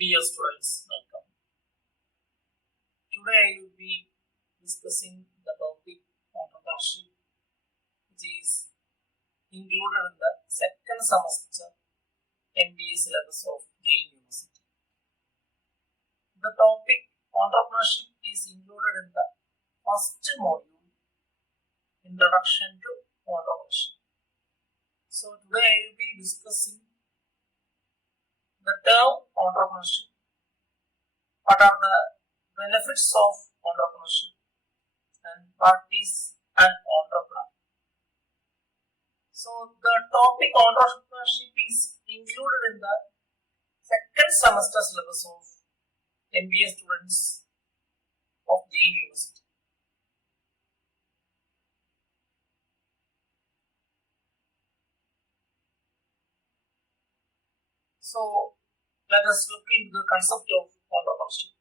Dear students, welcome. Today I will be discussing the topic entrepreneurship, which is included in the second semester MBA syllabus of Jain University. The topic entrepreneurship is included in the first module, Introduction to Entrepreneurship. So today I will be discussing the term entrepreneurship. What are the benefits of entrepreneurship and what is an entrepreneur? So the topic entrepreneurship is included in the second semester syllabus of MBA students of Jain University. So let us look into the concept of entrepreneurship.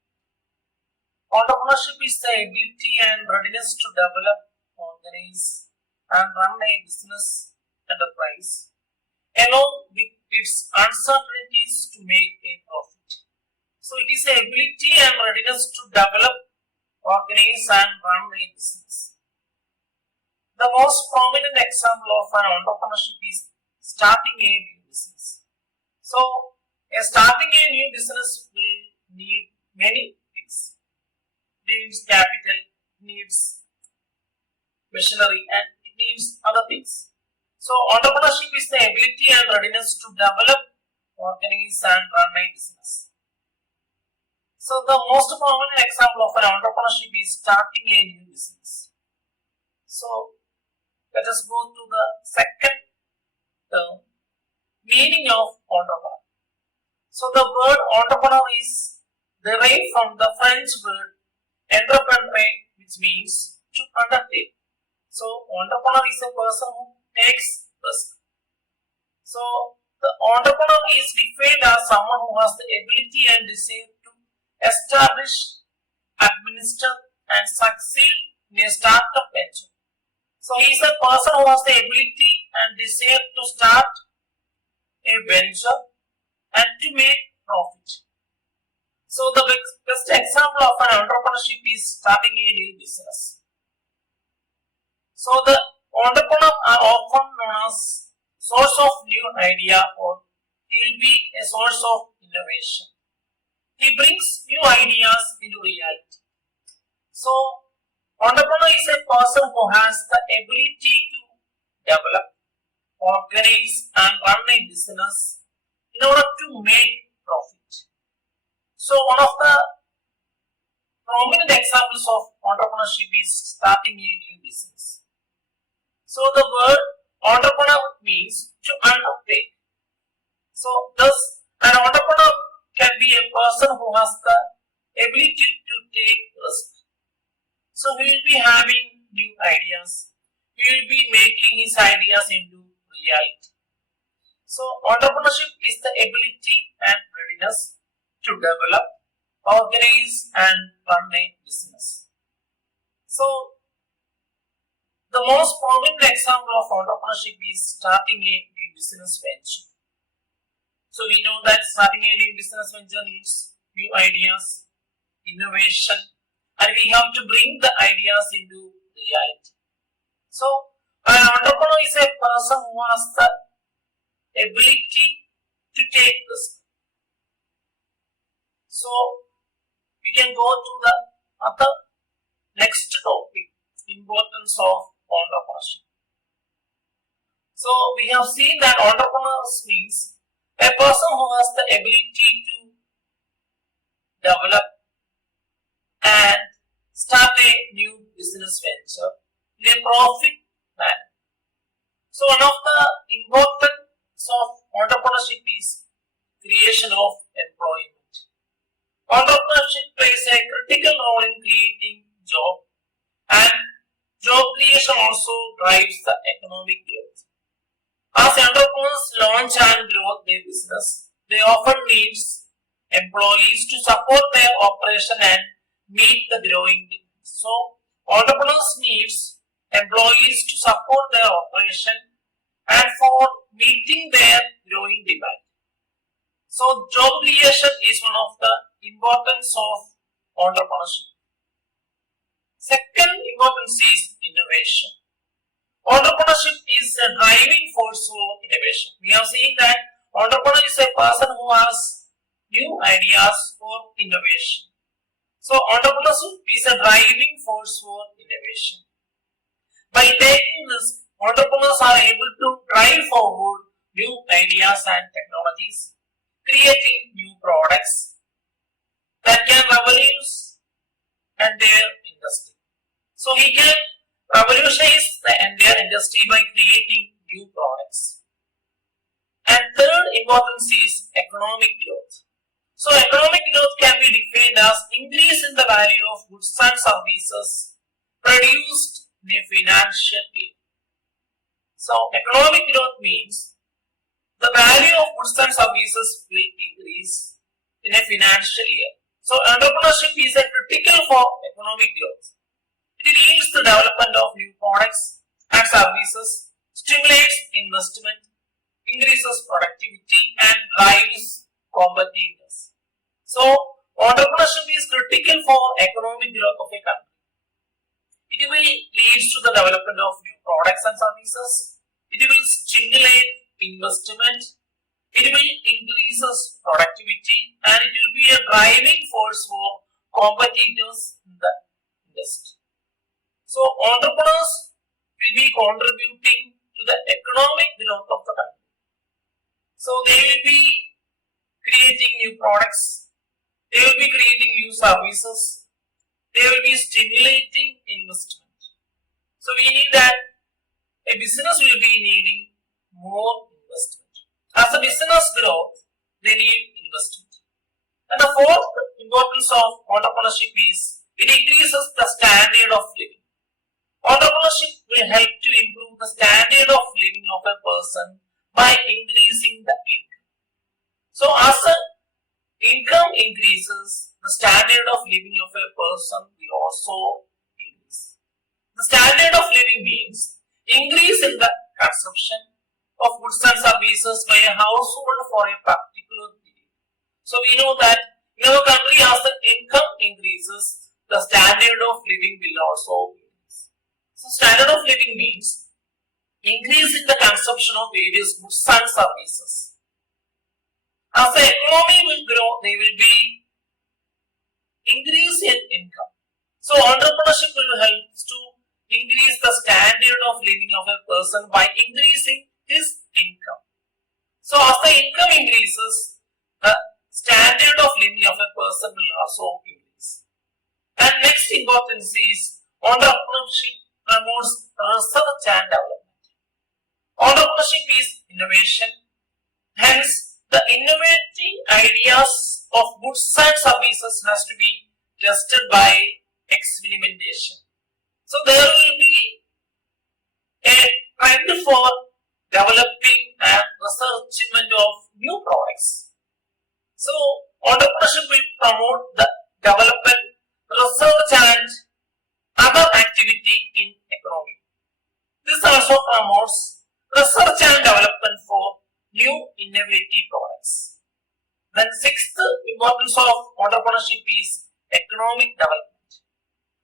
Entrepreneurship is the ability and readiness to develop, organize, and run a business enterprise, along with its uncertainties to make a profit. So it is the ability and readiness to develop, organize, and run a business. The most prominent example of an entrepreneurship is starting a new business. So, starting a new business will need many things. It needs capital, it needs machinery, and it needs other things. So, entrepreneurship is the ability and readiness to develop, organize, and run a business. So, the most prominent example of an entrepreneurship is starting a new business. So, let us go to the second term. Meaning of entrepreneur. So the word entrepreneur is derived from the French word entreprendre, which means to undertake. So entrepreneur is a person who takes risk. So the entrepreneur is defined as someone who has the ability and desire to establish, administer, and succeed in a startup venture. So he is a person who has the ability and desire to start a venture and to make profit. So the best example of an entrepreneurship is starting a new business. So the entrepreneur are often known as source of new idea, or he will be a source of innovation. He brings new ideas into reality. So entrepreneur is a person who has the ability to develop, organize, and run a business in order to make profit. So one of the prominent examples of entrepreneurship is starting a new business. So the word entrepreneur means to undertake. So thus an entrepreneur can be a person who has the ability to take risk. So he will be having new ideas. He will be making his ideas into reality. So entrepreneurship is the ability and readiness to develop, organize, and run a business. So the most prominent example of entrepreneurship is starting a new business venture. So we know that starting a new business venture needs new ideas, innovation, and we have to bring the ideas into reality. So an entrepreneur is a person who has the ability to take risk. So we can go to the other next topic, importance of entrepreneurship. So we have seen that entrepreneurs means a person who has the ability to develop and start a new business venture in a profit manner. So one of the importance of entrepreneurship is creation of employment. Entrepreneurship plays a critical role in creating job, and job creation also drives the economic growth. As entrepreneurs launch and grow their business, they often need employees to support their operation and meet the growing demand. So entrepreneurs needs employees to support their operation and for meeting their growing demand. So job creation is one of importance of entrepreneurship. Second importance is innovation. Entrepreneurship is a driving force for innovation. We have seen that entrepreneur is a person who has new ideas for innovation. So entrepreneurship is a driving force for innovation. By taking risk, entrepreneurs are able to drive forward new ideas and technologies, creating new products that can revolutionize entire industry. So he can revolutionize the entire industry by creating new products. And third importance is economic growth. So economic growth can be defined as increase in the value of goods and services produced in a financial year. So economic growth means the value of goods and services will increase in a financial year. So entrepreneurship is a critical for economic growth. It leads to development of new products and services, stimulates investment, increases productivity and drives competitiveness. So entrepreneurship is critical for economic growth of a country. It will lead to the development of new products and services. It will stimulate investment. It will increases productivity and it will be a driving force for competitors in the industry. So entrepreneurs will be contributing to the economic growth of the country. So they will be creating new products. They will be creating new services. They will be stimulating investment. So we need that a business will be needing more investment. As a business grows, they need investment. And the fourth importance of entrepreneurship is it increases the standard of living. Entrepreneurship will help to improve the standard of living of a person by increasing the income. So as the income increases, the standard of living of a person will also increase. The standard of living means increase in the consumption of goods and services by a household for a particular period. So we know that in our country as the income increases, the standard of living will also increase. So standard of living means increase in the consumption of various goods and services. As the economy will grow, there will be increase in income. So entrepreneurship will help to increase the standard of living of a person by increasing his income. So as the income increases, the standard of living of a person will also increase. And next importance is entrepreneurship promotes research and development. Entrepreneurship is innovation. Hence, the innovating ideas of goods and services has to be tested by experimentation. So there will be a trend for developing and researching of new products. So entrepreneurship will promote the development, research and other activity in economy. This also promotes research and development for new innovative products. Then sixth importance of entrepreneurship is economic development.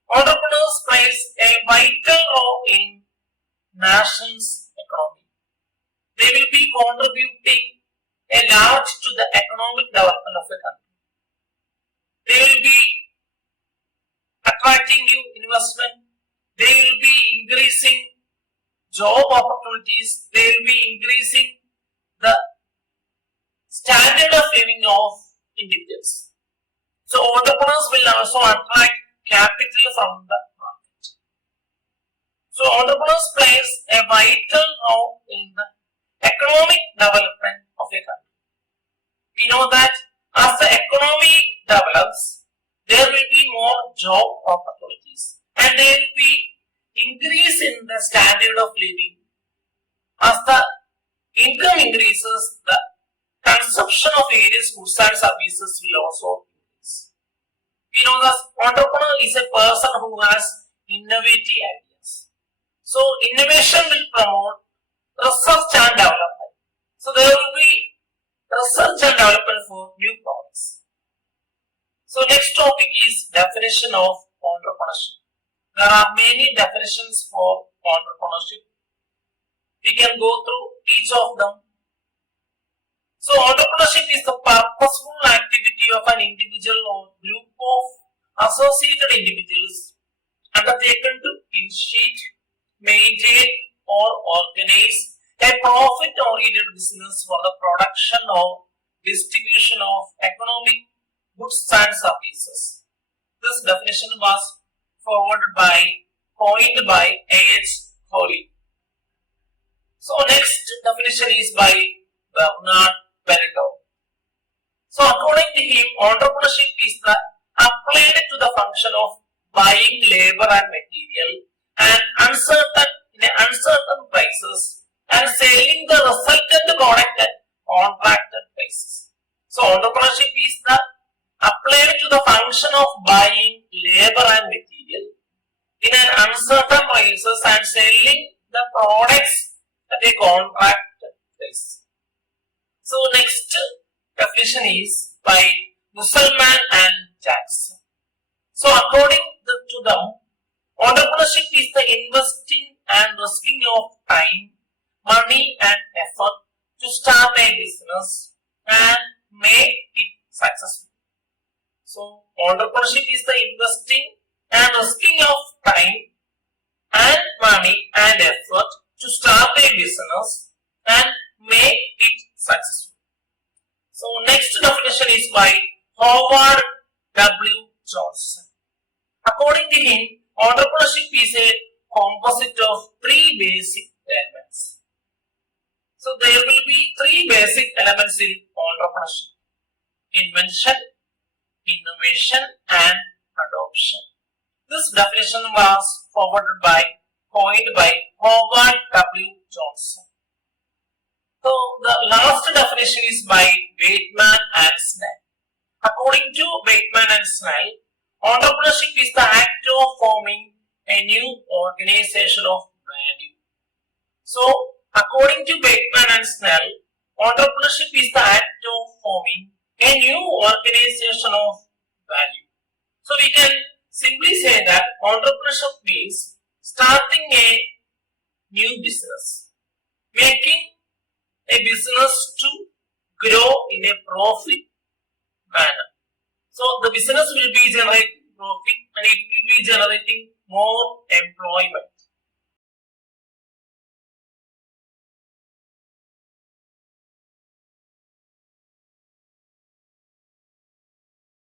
Entrepreneurs plays a vital role in nation's economy. They will be contributing a large to the economic development of the country. They will be attracting new investment. They will be increasing job opportunities. They will be increasing the standard of living of individuals. So entrepreneurs will also attract capital from the market. So entrepreneurs plays a vital role in the economic development of a country. We know that as the economy develops, there will be more job opportunities and there will be increase in the standard of living. As the income increases, the consumption of various goods and services will also increase. We know that entrepreneur is a person who has innovative ideas. So innovation will promote research and development. So there will be research and development for new products. So So next topic is definition of entrepreneurship. There are many definitions for entrepreneurship. We can go through each of them. So entrepreneurship is the purposeful activity of an individual or group of associated individuals undertaken to initiate, maintain or organize a profit-oriented business for the production or distribution of economic goods and services. This definition was coined by A.H. Hawley. So next definition is by Bernard Benedetto. So according to him, entrepreneurship is the applied to the function of buying labor and material and uncertain prices and selling the resultant product at contracted prices. So entrepreneurship is the applied to the function of buying labor and material in an uncertain prices and selling the products at a contracted price. So next definition is by Musselman and Jackson. So according to them, entrepreneurship is the investing and risking of time, money and effort to start a business and make it successful. So entrepreneurship is the investing and risking of time and money and effort to start a business and make it successful. So next definition is by Howard W. Johnson. According to him, entrepreneurship is a composite of three basic elements. So there will be three basic elements in entrepreneurship: invention, innovation and adoption. This definition was coined by Howard W. Johnson. So the last definition is by Bateman and Snell. According to Bateman and Snell, entrepreneurship is the act of forming a new organization of value. So according to Bateman and Snell, entrepreneurship is the act of forming a new organization of value. So we can simply say that entrepreneurship means starting a new business, making a business to grow in a profit manner. So the business will be generating profit and it will be generating more employment.